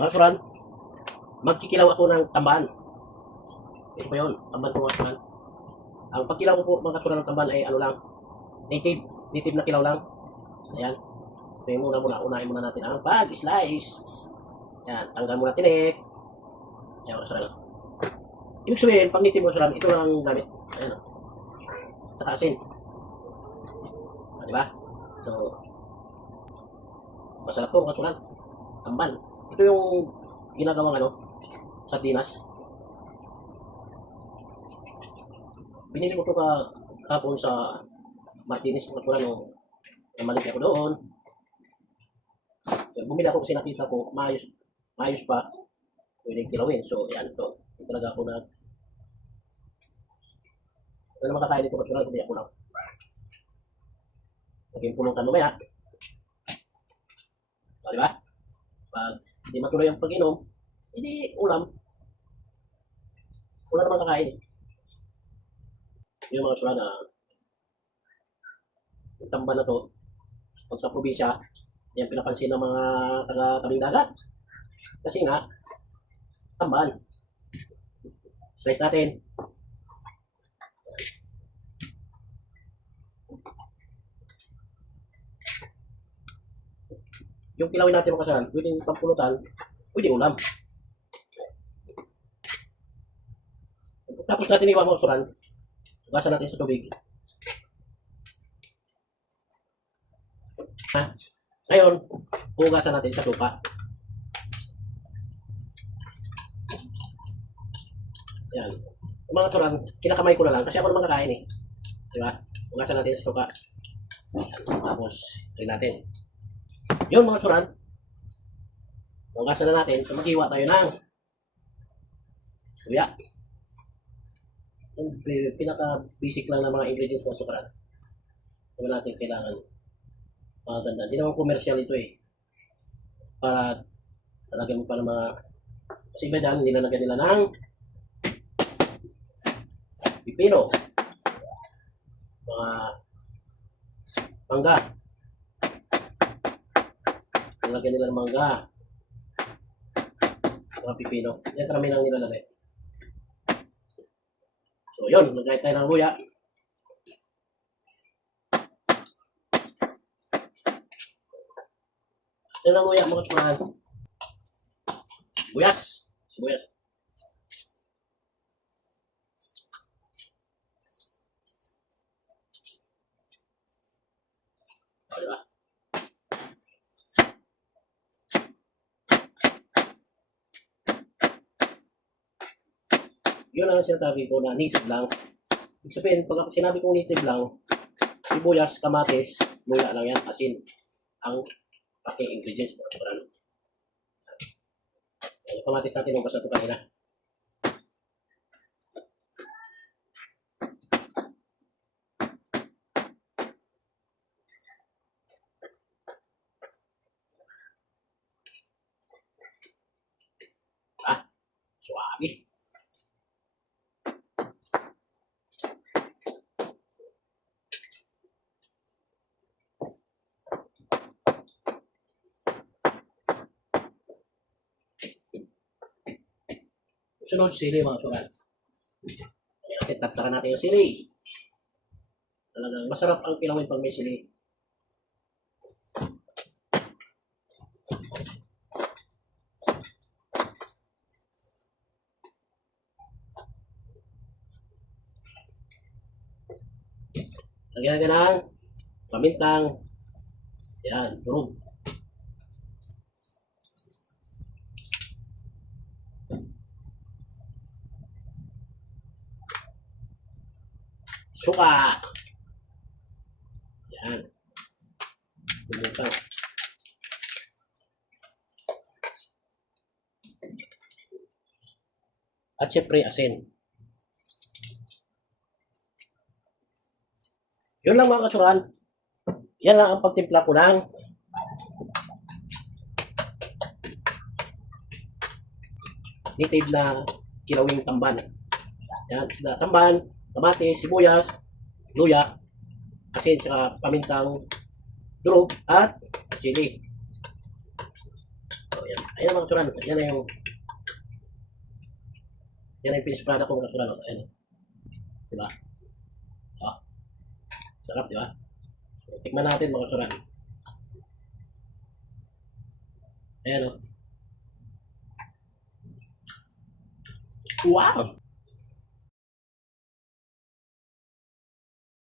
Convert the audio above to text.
Mga suran, magkikilaw ako ng tamban. Ito po yun, tamban po mga suran. Ang pagkilaw ko po mga suran ng tamban ay ano lang, native na kilaw lang. Ayan. So yung unahin muna natin ang pag-slice. Ayan, tanggal muna tinik. Ayan mga suran. Ibig sabihin, pag native mga suran, ito lang ang gamit. Ayan. Tsaka asin. Diba? So, masarap po mga suran. Tamban. Ito yung ginagawang sardinas. Binili ko ito kahapon sa Martinez mga suran nung namalik ako doon. Bumili ako kasi nakita ko maayos pa, pwedeng kilawin. So yan ito. Ito talaga ako wala makakain ito mga suran kundi ako lang. Naging pulong ka mamaya. So, diba? Pag hindi matuloy ang pag-inom, hindi ulam. Wala naman kakain. Yung mga suran na yung tamban na to, pag sa probinsya, yan pinapansin ng mga taga-tabing dagat. Kasi nga, tamban. Slice natin. Yung kilawin natin mga kasalan, pwedeng pampulutan, pwedeng ulam. Tapos natin iwan mga kasalan, hugasan natin sa tubig. Ngayon, hugasan natin sa tupa. Yan. Yung mga kasalan, kinakamay ko na lang kasi ako naman kakain eh. Diba? Hugasan natin sa tupa. Tapos, try natin. Yun mga suran, hugasan na natin, so maghiwa tayo ng luya. Yung pinaka-basic lang ng mga ingredients ng sukaran. Kung natin kailangan maganda. Hindi naman commercial ito eh. Para talagyan mo pa ng mga, kasi iba dyan, nilalagyan nila ng pipino, mga mangga. Nilagyan nila ng mangga, mga pipino. Yan karami nang nilalagay. So yun, nagkait tayo ng luya. Yan ang luya mga tsumahan. Sibuyas. O, diba? Yun ang sinasabi ko na native lang. Ibig sabihin, pag sinabi kong native lang, sibuyas, kamatis, luya lang yan, asin, ang aking ingredients. Yung kamatis natin, hugas na ito kanina. Suwabi. Sunod, sili mga suran. Ayan, tatara natin yung sili. Talagang masarap ang pilawin pag may sili. Lagyan natin ng pamintang. Ayan, durog. Suka. Yan. Pumutang. At syempre, asin. Yun lang mga katsuran. Yan lang ang pagtimpla ko ng native na kilawing tamban. Yan, isda tamban, kamatis, sibuyas, luya, asin, saka pamintang durog at sili. So, yan. Ayan mga kasuran. Yan na yung pinisprada ko mga kasuran. Ayan. Diba? Oh, sarap, diba? So, tikman natin mga kasuran. Ayan o. Wow!